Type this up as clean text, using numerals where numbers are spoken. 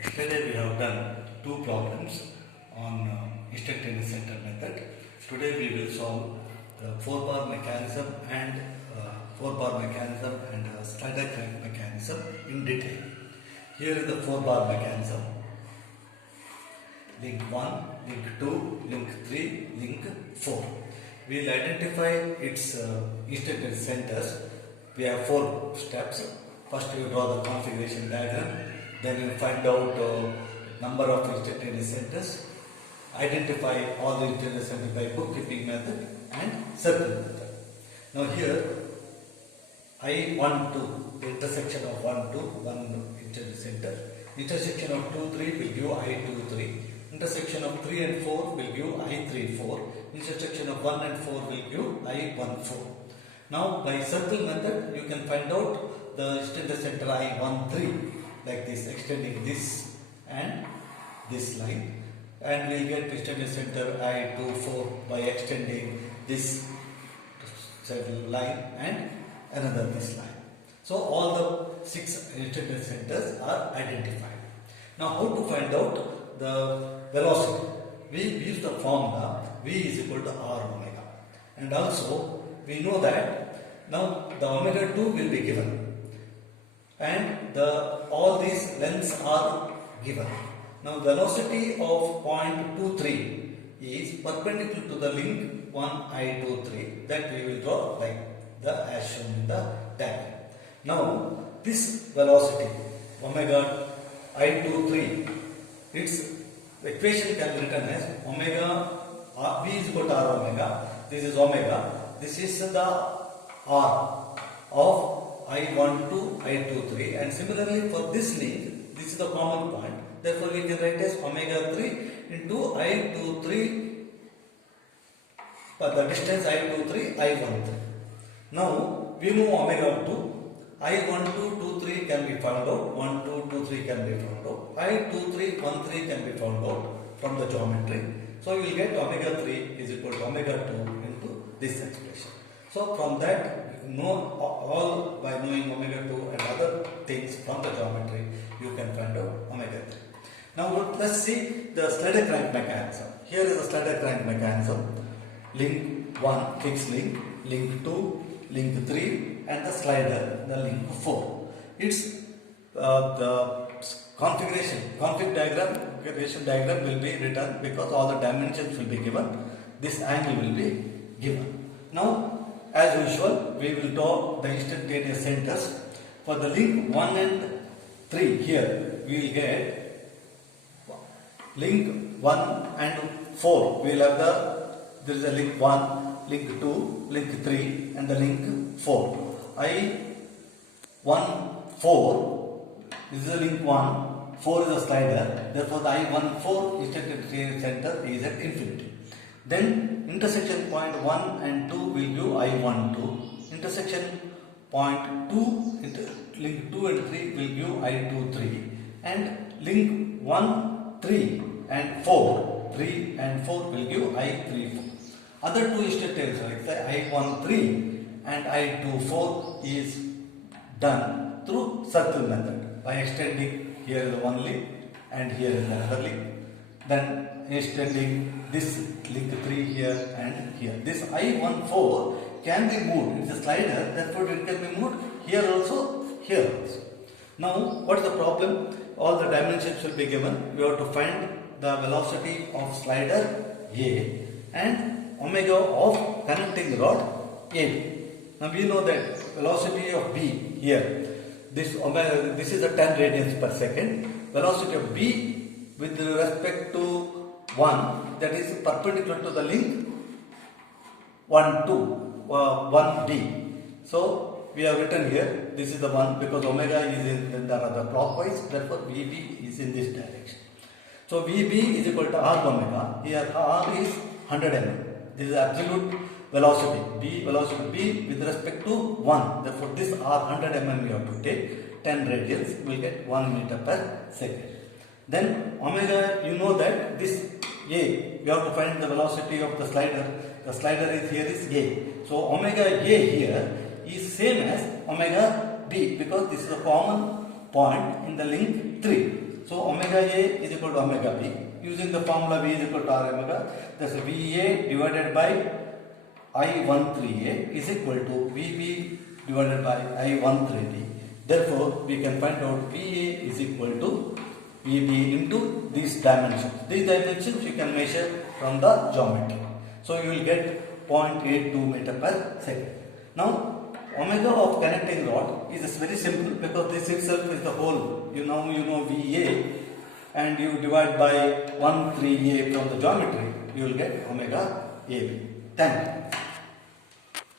Yesterday we have done two problems on instantaneous center method. Today we will solve the 4-bar mechanism and 4-bar mechanism and slider crank mechanism in detail. Here is the 4-bar mechanism. Link 1, link 2, link 3, link 4. We will identify its instantaneous centers. We have 4 steps. First you draw the configuration diagram. Then you find out number of instantaneous centers, identify all the instantaneous centers by bookkeeping method and circle method. Now here I12, the intersection of 1, 2, 1 instantaneous center, intersection of 2, 3 will give I23, intersection of 3 and 4 will give I34, intersection of 1 and 4 will give I14. Now by circle method you can find out the instantaneous center I13. Like this, extending this and this line, and we will get instantaneous center I24 by extending this line and another this line. So all the 6 instantaneous centers are identified. Now how to find out the velocity? We use the formula V is equal to R omega, and also we know that now the omega 2 will be given and all these lengths are given. Now velocity of point 23 is perpendicular to the link 1 I23, that we will draw like the as shown in the diagram. Now this velocity omega I23, its equation can be written as omega V is equal to R omega. This is omega. This is the R of I12, I23, and similarly for this link, this is the common point. Therefore, we can write as omega 3 into I23, the distance I23, I13. Now, we know omega 2, I12, 23 can be found out, 1, 2, 2, 3 can be found out, I23, 1, 3 can be found out from the geometry. So, we will get omega 3 is equal to omega 2 into this expression. So, from that, know all by knowing omega 2 and other things from the geometry, you can find out omega 3. Now let's see the slider crank mechanism. Here is the slider crank mechanism. Link 1 fixed link, link 2, link 3 and the slider, the link 4. It's the config diagram will be written because all the dimensions will be given. This angle will be given. Now as usual, we will draw the instantaneous centers. For the link 1 and 3 here, we will get link 1 and 4. We will have there is a link 1, link 2, link 3 and the link 4. I14, this is a link 1, 4 is a slider. Therefore, the I14 instantaneous center is at infinity. Then intersection point 1 and 2 will give I12. Intersection point 2, link 2 and 3 will give I23. And link 1, 3 and 4, 3 and 4 will give I34. Other two instantaneous, like say I13 and I24 is done through circle method by extending here is one link and here is another link. Then extending this link 3 here and here. This I14 can be moved. It's a slider, therefore it can be moved here also, here also. Now, what is the problem? All the dimensions will be given. We have to find the velocity of slider A and omega of connecting rod AB. Now, we know that velocity of B here, this is a 10 radians per second. Velocity of B with respect to 1, that is perpendicular to the link 1, 2, 1D. So we have written here, this is the 1 because omega is in the other clockwise, therefore VB is in this direction. So VB is equal to R omega, here R is 100 mm. This is absolute velocity, velocity B with respect to 1. Therefore this R 100 mm we have to take, 10 radians, we will get 1 meter per second. Then omega, you know that this A, we have to find the velocity of the slider. The slider is here is A. So omega A here is same as omega B because this is a common point in the link 3. So omega A is equal to omega B. Using the formula V is equal to R omega, that's VA divided by I13A is equal to VB divided by I13B. Therefore, we can find out VA is equal to VB into these dimensions. These dimensions you can measure from the geometry. So you will get 0.82 meter per second. Now, omega of connecting rod is very simple because this itself is the whole. You know VA and you divide by 13A from the geometry, you will get omega AB. Thank you.